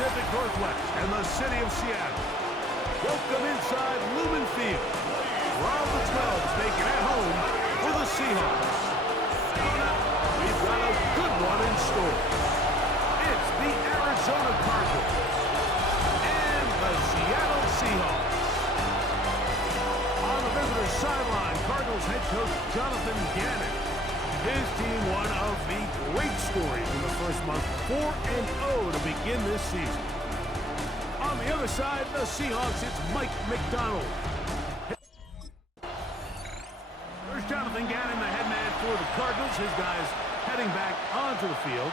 Pacific Northwest and the city of Seattle. Welcome inside Lumen Field, where all the 12s make it at home for the Seahawks. Coming up, we've got a good one in store. It's the Arizona Cardinals and the Seattle Seahawks. On the visitor's sideline, Cardinals head coach Jonathan Gannon. His team one of the great stories in the first month, 4-0 to begin this season. On the other side, the Seahawks, it's Mike McDonald. There's Jonathan Gannon, the head man for the Cardinals. His guys heading back onto the field.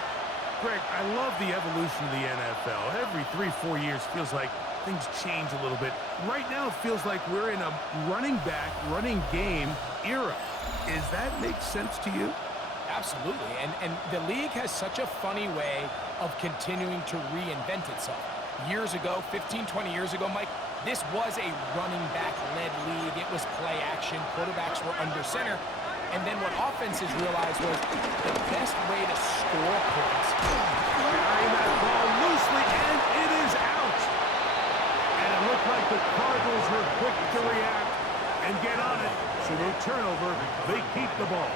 Greg, I love the evolution of the NFL. Every 3-4 years feels like things change a little bit. Right now, it feels like we're in a running back, running game era. Does that make sense to you? Absolutely, and the league has such a funny way of continuing to reinvent itself. Years ago, 15, 20 years ago, Mike, this was a running back-led league. It was play action. Quarterbacks were under center. And then what offenses realized was the best way to score points. Carrying that ball loosely, and it is out. And it looked like the Cardinals were quick to react and get on it. So no turnover, they keep the ball.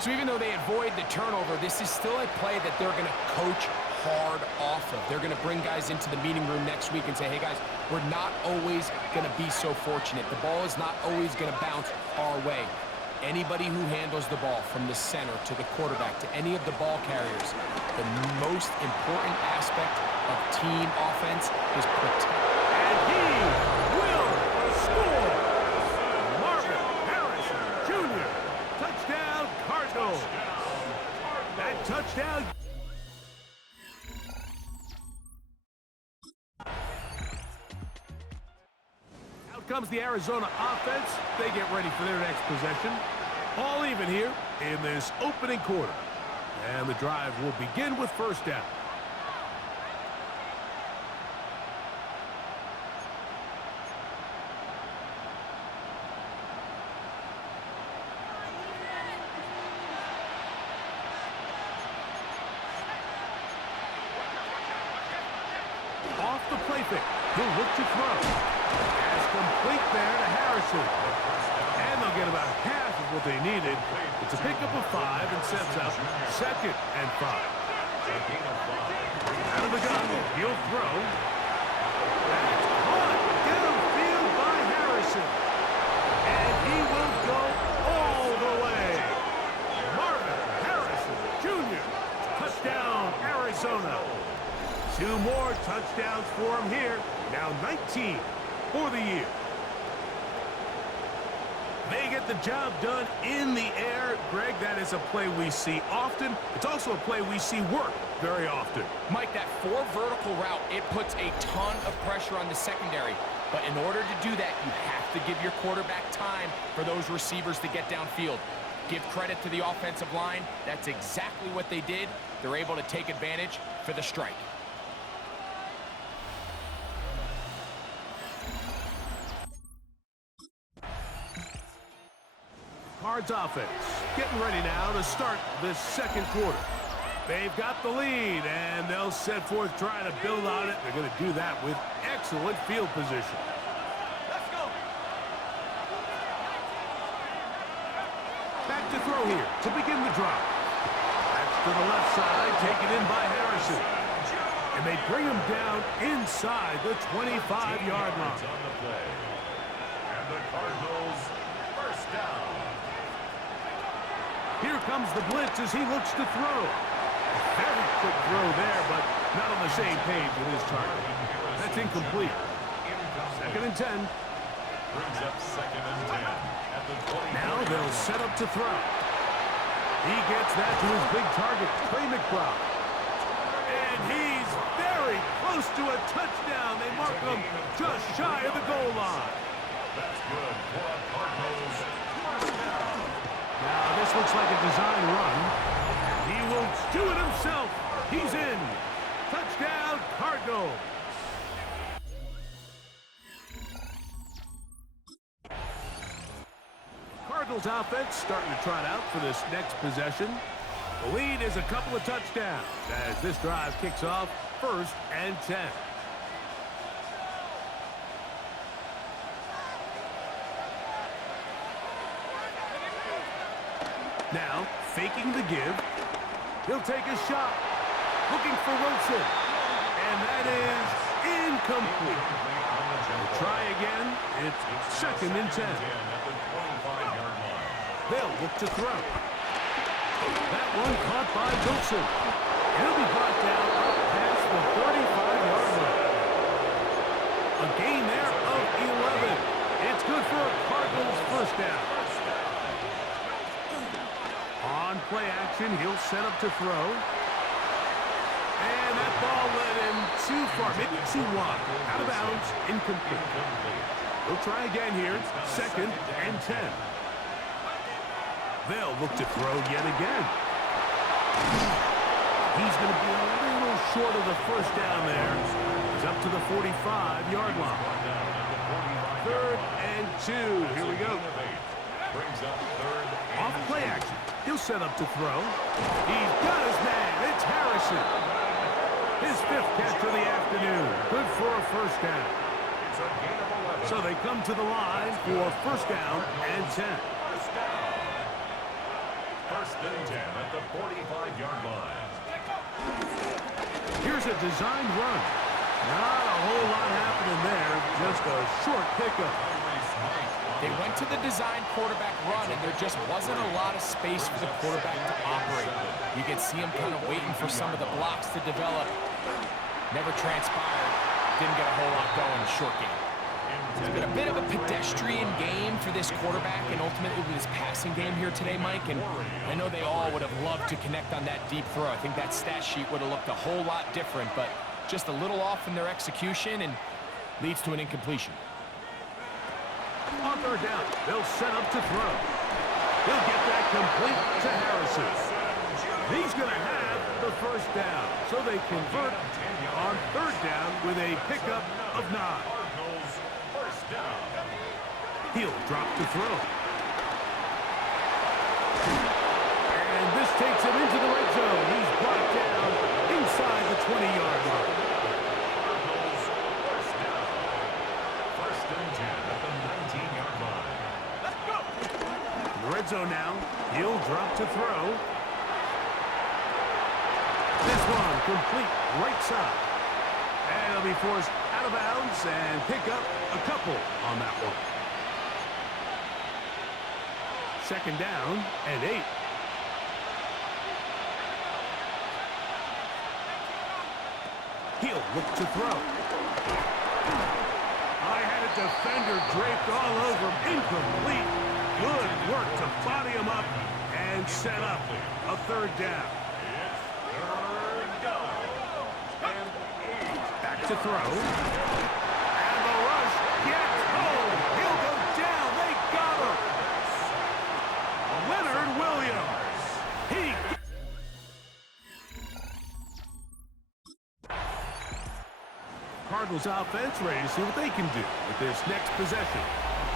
So even though they avoid the turnover, this is still a play that they're going to coach hard off of. They're going to bring guys into the meeting room next week and say, hey guys, we're not always going to be so fortunate. The ball is not always going to bounce our way. Anybody who handles the ball from the center to the quarterback to any of the ball carriers, the most important aspect of team offense is protect. And he will score! Marvin Harrison Jr. Touchdown, Cardinals. That touchdown. Out comes the Arizona offense. They get ready for their next possession. All even here in this opening quarter. And the drive will begin with first down. Off the play fake. He'll look to throw. Pass complete there to Harrison. And they'll get about half of what they needed. It's a pickup of 5 and sets up 2nd and 5. Out of the gun. He'll throw. That's caught downfield by Harrison. And he will go all the way. Marvin Harrison Jr. Touchdown, Arizona. 2 more touchdowns for him here. Now 19 for the year. They get the job done in the air. Greg, that is a play we see often. It's also a play we see work very often. Mike, that 4 vertical route, it puts a ton of pressure on the secondary. But in order to do that, you have to give your quarterback time for those receivers to get downfield. Give credit to the offensive line. That's exactly what they did. They're able to take advantage for the strike. Cards offense getting ready now to start this second quarter. They've got the lead, and they'll set forth trying to build on it. They're going to do that with excellent field position. Let's go. Back to throw here to begin the drive. That's to the left side, taken in by Harrison. And they bring him down inside the 25-yard line. On the play. And the Cardinals first down. Here comes the blitz as he looks to throw. Very quick throw there, but not on the same page with his target. That's incomplete. 2nd and 10. Brings up 2nd and 10. Now they'll set up to throw. He gets that to his big target, Trey McBride. And he's very close to a touchdown. They mark him just shy of the goal line. That's good for the Cardinals. Now this looks like a design run. He will do it himself. He's in. Touchdown, Cardinals. Cardinals offense starting to trot out for this next possession. The lead is a couple of touchdowns as this drive kicks off 1st and 10. Now, faking the give. He'll take a shot. Looking for Wilson. And that is incomplete. We'll try again. It's 2nd and 10. They'll look to throw. That one caught by Wilson. He'll be brought down up past the 35-yard line. A gain there of 11. It's good for a Cardinals first down. On play action, he'll set up to throw. And that ball led him too far, maybe too wide. Out of bounds, incomplete. He'll try again here, 2nd and 10. They'll look to throw yet again. He's going to be a little short of the first down there. He's up to the 45-yard line. 3rd and 2. Here we go. Off play action. He'll set up to throw. He's got his man. It's Harrison. His 5th catch of the afternoon. Good for a first down. So they come to the line for first down and 10. 1st and 10 at the 45-yard line. Here's a designed run. Not a whole lot happening there. Just a short pickup. They went to the design quarterback run, and there just wasn't a lot of space for the quarterback to operate. You can see him kind of waiting for some of the blocks to develop. Never transpired. Didn't get a whole lot going in short game. It's been a bit of a pedestrian game for this quarterback and ultimately with his passing game here today, Mike. And I know they all would have loved to connect on that deep throw. I think that stat sheet would have looked a whole lot different, but just a little off in their execution and leads to an incompletion. On 3rd down, they'll set up to throw. He'll get that complete to Harrison. He's going to have the first down. So they convert on 3rd down with a pickup of 9. He'll drop to throw. And this takes him into the red zone. He's brought down inside the 20-yard line. In the red zone now. He'll drop to throw. This one complete right side. And he'll be forced out of bounds and pick up a couple on that one. 2nd down and 8. He'll look to throw. I had a defender draped all over him. Incomplete. Good work to body him up and set up a 3rd down. Back to throw. And the rush gets home. He'll go down. They got him. Leonard Williams. Cardinals offense ready to see what they can do with this next possession.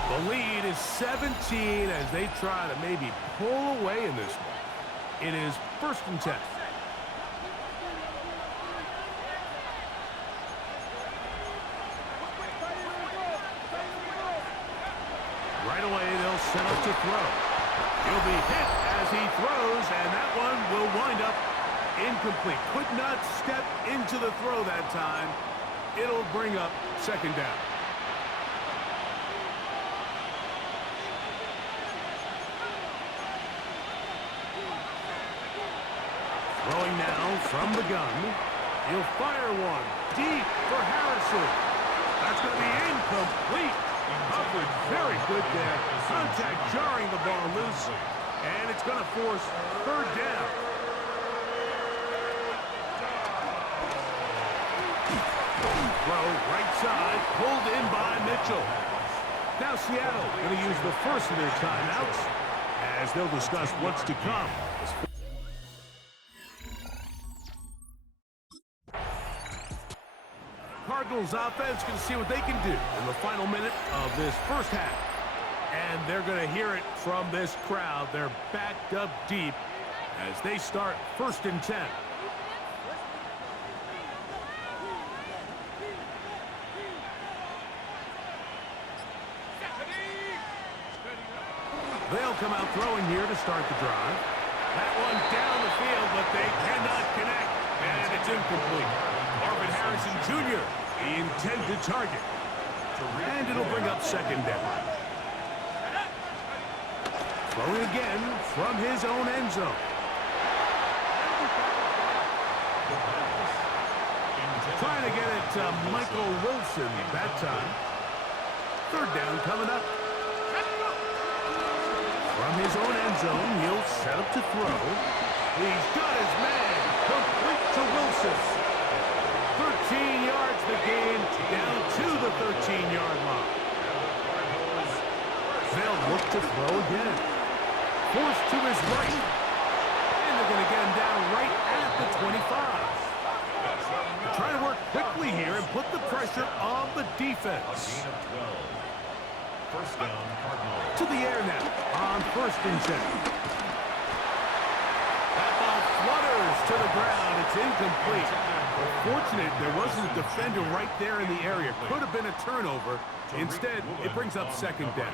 The lead is 17 as they try to maybe pull away in this one. It is 1st and 10. Right away, they'll set up to throw. He'll be hit as he throws, and that one will wind up incomplete. Could not step into the throw that time. It'll bring up 2nd down. Throwing now from the gun. He'll fire one deep for Harrison. That's going to be incomplete. Covered very good there. Contact jarring the ball loose. And it's going to force 3rd down. Throw right side. Pulled in by Mitchell. Now Seattle going to use the first of their timeouts as they'll discuss what's to come. Cardinals offense going to see what they can do in the final minute of this first half. And they're going to hear it from this crowd. They're backed up deep as they start 1st and 10. They'll come out throwing here to start the drive. That one down the field, but they cannot connect. And it's incomplete. Marvin Harrison Jr., the intended target. And it'll bring up 2nd down. Throwing again from his own end zone. Trying to get it to Michael Wilson that time. 3rd down coming up. From his own end zone, he'll set up to throw. He's got his man, complete to Wilson. 13 yards the gain, down to the 13-yard line. They'll look to throw again. Forced to his right. And they're going to get him down right at the 25. Trying to work quickly here and put the pressure on the defense. 1st down, Cardinals. To the air now on 1st and 10. That ball flutters to the ground. It's incomplete. Fortunate there wasn't a defender right there in the area. Could have been a turnover. Instead, it brings up 2nd down.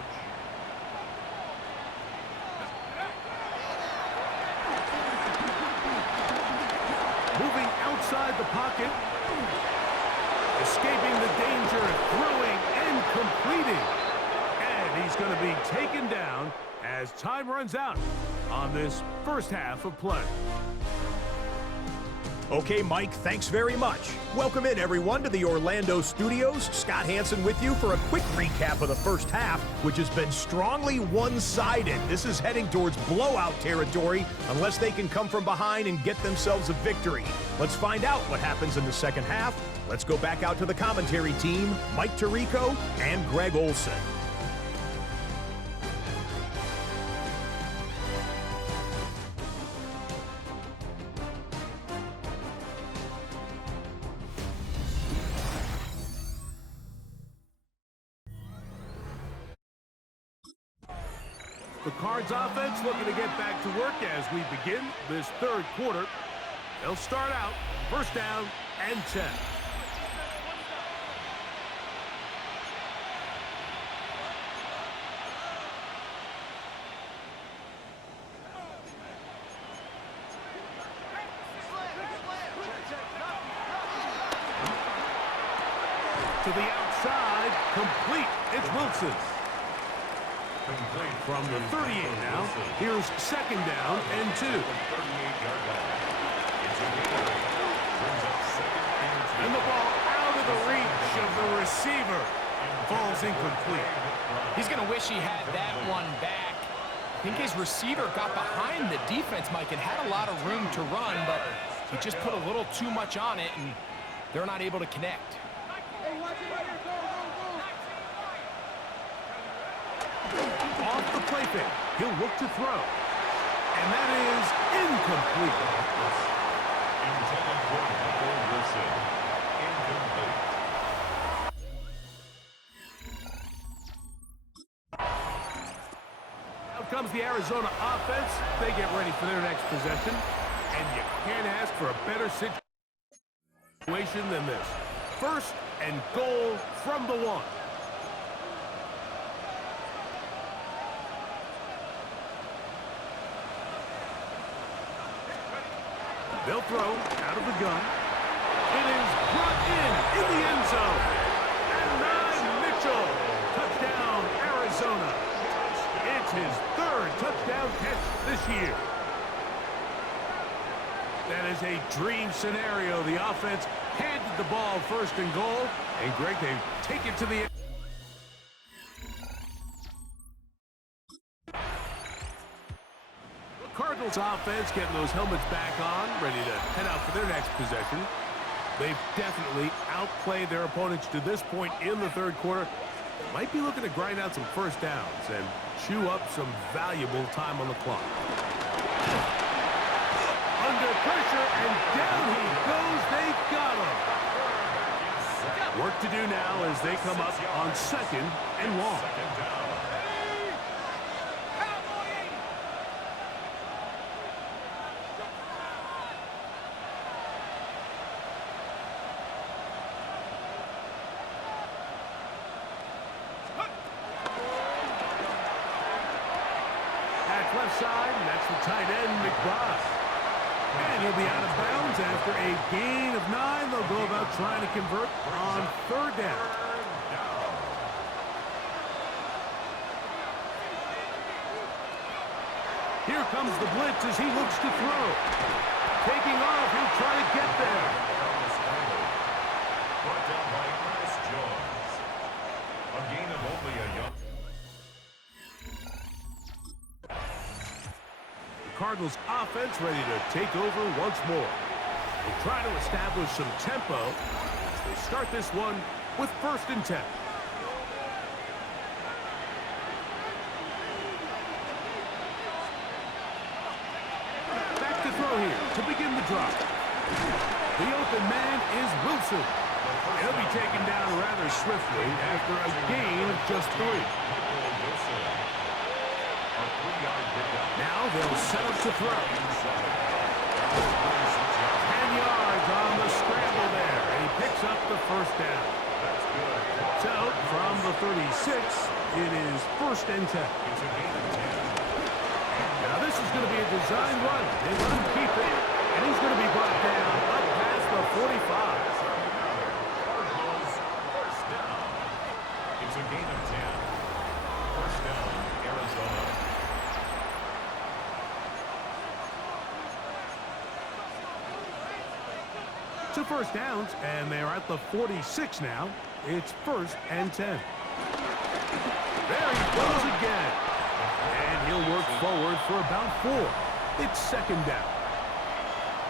Moving outside the pocket. Escaping the danger, throwing and completing. He's going to be taken down as time runs out on this 1st half of play. Okay, Mike, thanks very much. Welcome in, everyone, to the Orlando studios. Scott Hansen with you for a quick recap of the 1st half, which has been strongly one-sided. This is heading towards blowout territory unless they can come from behind and get themselves a victory. Let's find out what happens in the 2nd half. Let's go back out to the commentary team, Mike Tirico and Greg Olson. The Cards offense looking to get back to work as we begin this 3rd quarter. They'll start out 1st down and 10. To the outside, complete. It's Wilson. From the 38 now, here's 2nd down and 2. And the ball out of the reach of the receiver. Falls incomplete. He's going to wish he had that one back. I think his receiver got behind the defense, Mike, and had a lot of room to run, but he just put a little too much on it, and they're not able to connect. Off the play fake, he'll look to throw. And that is incomplete. Intended for Michael Wilson. Incomplete. Out comes the Arizona offense. They get ready for their next possession. And you can't ask for a better situation than this. 1st and goal from the 1. They'll throw out of the gun. It is brought in the end zone. And Ryan Mitchell. Touchdown, Arizona. It's his 3rd touchdown catch this year. That is a dream scenario. The offense handed the ball 1st and goal. And Greg, they take it to the end. Cardinals offense getting those helmets back on, ready to head out for their next possession. They've definitely outplayed their opponents to this point in the 3rd quarter. Might be looking to grind out some 1st downs and chew up some valuable time on the clock. Under pressure, and down he goes. They got him. Work to do now as they come up on 2nd and long. side, and that's the tight end, McBride. And he'll be out of bounds after a gain of 9. They'll go about trying to convert on 3rd down. Here comes the blitz as he looks to throw. Taking off, he'll try to get there. Brought down by Ernest Jones. A gain of only a yard. The Cardinals offense ready to take over once more. They try to establish some tempo as they start this one with 1st and 10. Back to throw here to begin the drive. The open man is Wilson. He'll be taken down rather swiftly after a gain of just 3. Now they'll set up to throw. 10 yards on the scramble there, and he picks up the 1st down. So from the 36, it is 1st and 10. Now this is going to be a design run. They let him keep it, and he's going to be brought down up past the 45. It's a gain of 10. 1st down, Arizona. Two 1st downs, and they're at the 46 now. It's 1st and 10. There he goes again. And he'll work forward for about 4. It's 2nd down.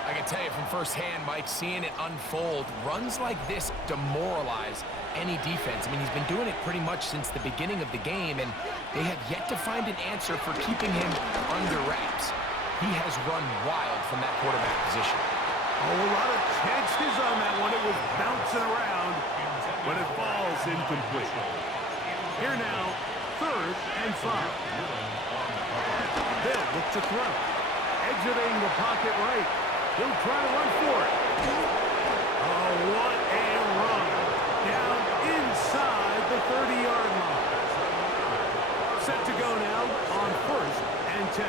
I can tell you from firsthand, Mike, seeing it unfold, runs like this demoralize any defense. I mean, he's been doing it pretty much since the beginning of the game, and they have yet to find an answer for keeping him under wraps. He has run wild from that quarterback position. Oh, a lot of chances on that one. It was bouncing around, but it falls incomplete. Here now, 3rd and 5. They'll look to throw. Exiting the pocket right. He'll try to run for it. Oh, what a run. Down inside the 30-yard line. Set to go now on 1st and 10.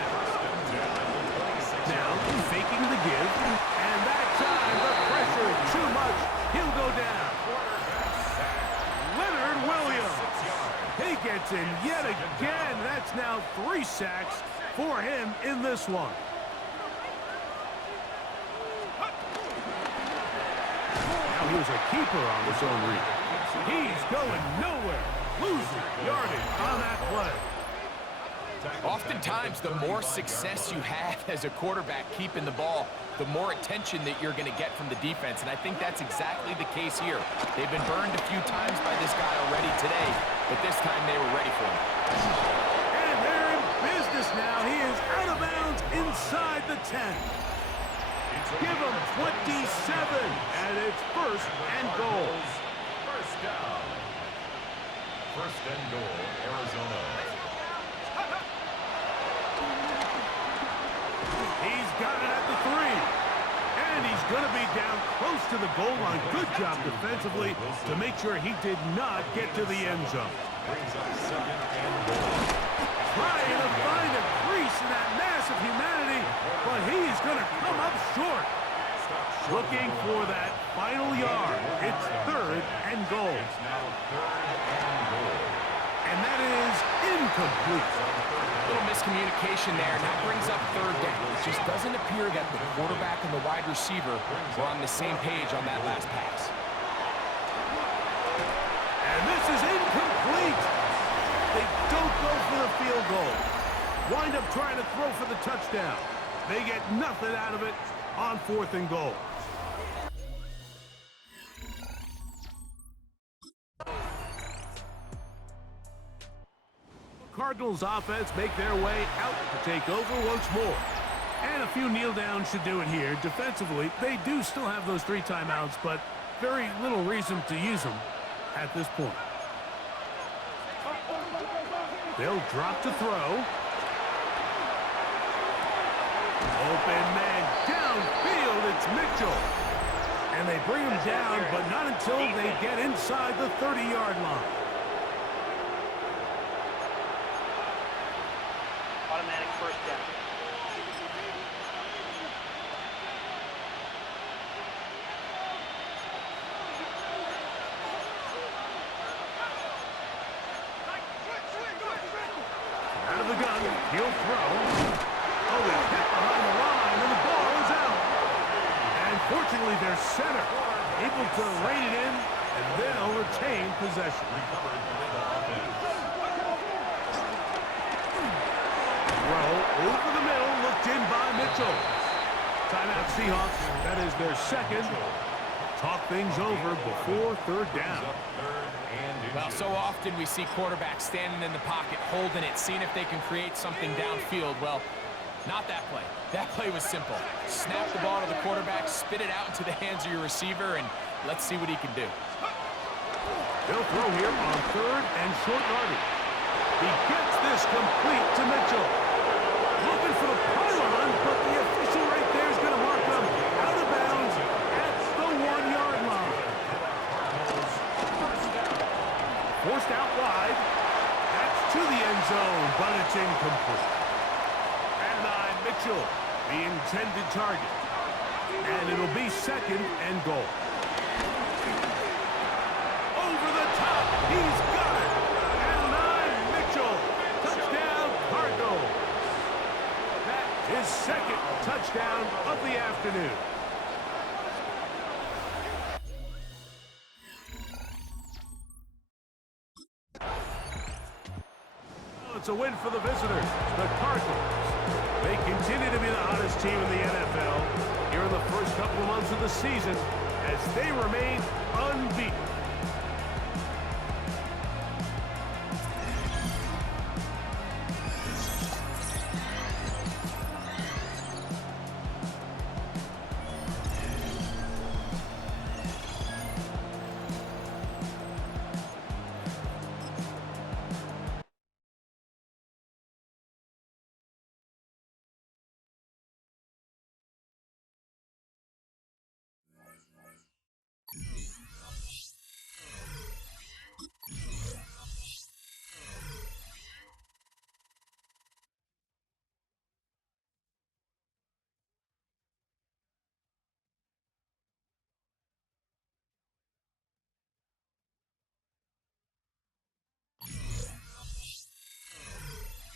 Now faking the give, and that time the pressure too much. He'll go down. Leonard Williams. He gets in yet again. That's now 3 sacks for him in this one. Now here's a keeper on his own read. He's going nowhere. Losing yardage on that play. Oftentimes, the more success you have as a quarterback keeping the ball, the more attention that you're going to get from the defense, and I think that's exactly the case here. They've been burned a few times by this guy already today, but this time they were ready for him. And they're in business now. He is out of bounds inside the 10. Give him 27, and it's 1st and goal. 1st down. 1st and goal, Arizona. He's got it at the 3. And he's going to be down close to the goal line. Good job defensively to make sure he did not get to the end zone. Brings up 2nd and goal. Trying to find a crease in that mass of humanity, but he's going to come up short. Looking for that final yard. It's 3rd and goal. It's now 3rd and goal. And that is incomplete. Little miscommunication there, and that brings up 3rd down. It just doesn't appear that the quarterback and the wide receiver were on the same page on that last pass. And this is incomplete. They don't go for the field goal. Wind up trying to throw for the touchdown. They get nothing out of it on 4th and goal. Cardinals offense make their way out to take over once more. And a few kneel downs should do it here. Defensively, they do still have those 3 timeouts, but very little reason to use them at this point. They'll drop to throw. Open man downfield, it's Mitchell. And they bring him down, but not until they get inside the 30-yard line. Automatic 1st down. He'll throw. Oh, it's hit behind the line, and the ball is out. And fortunately, their center able to rein it in, and they'll retain possession. Throw over the middle, looked in by Mitchell. Timeout Seahawks. That is their second. Talk things over before third down. Well, so often we see quarterbacks standing in the pocket, holding it, seeing if they can create something downfield. Well, not that play. That play was simple. Snap the ball to the quarterback, spit it out into the hands of your receiver, and let's see what he can do. They'll throw here on third and short yardage. He gets this complete to Mitchell. Looking for the pylon, but the official right there is going to mark them out of bounds at the 1-yard line. Forced out wide. That's to the end zone, but it's incomplete. And Mitchell, the intended target. And it'll be second and goal. Over the top. He's got it. And Mitchell. Touchdown, Cardinals. That is second touchdown of the afternoon. It's a win for the visitors, the Cardinals. They continue to be the hottest team in the NFL here in the first couple of months of the season as they remain unbeaten.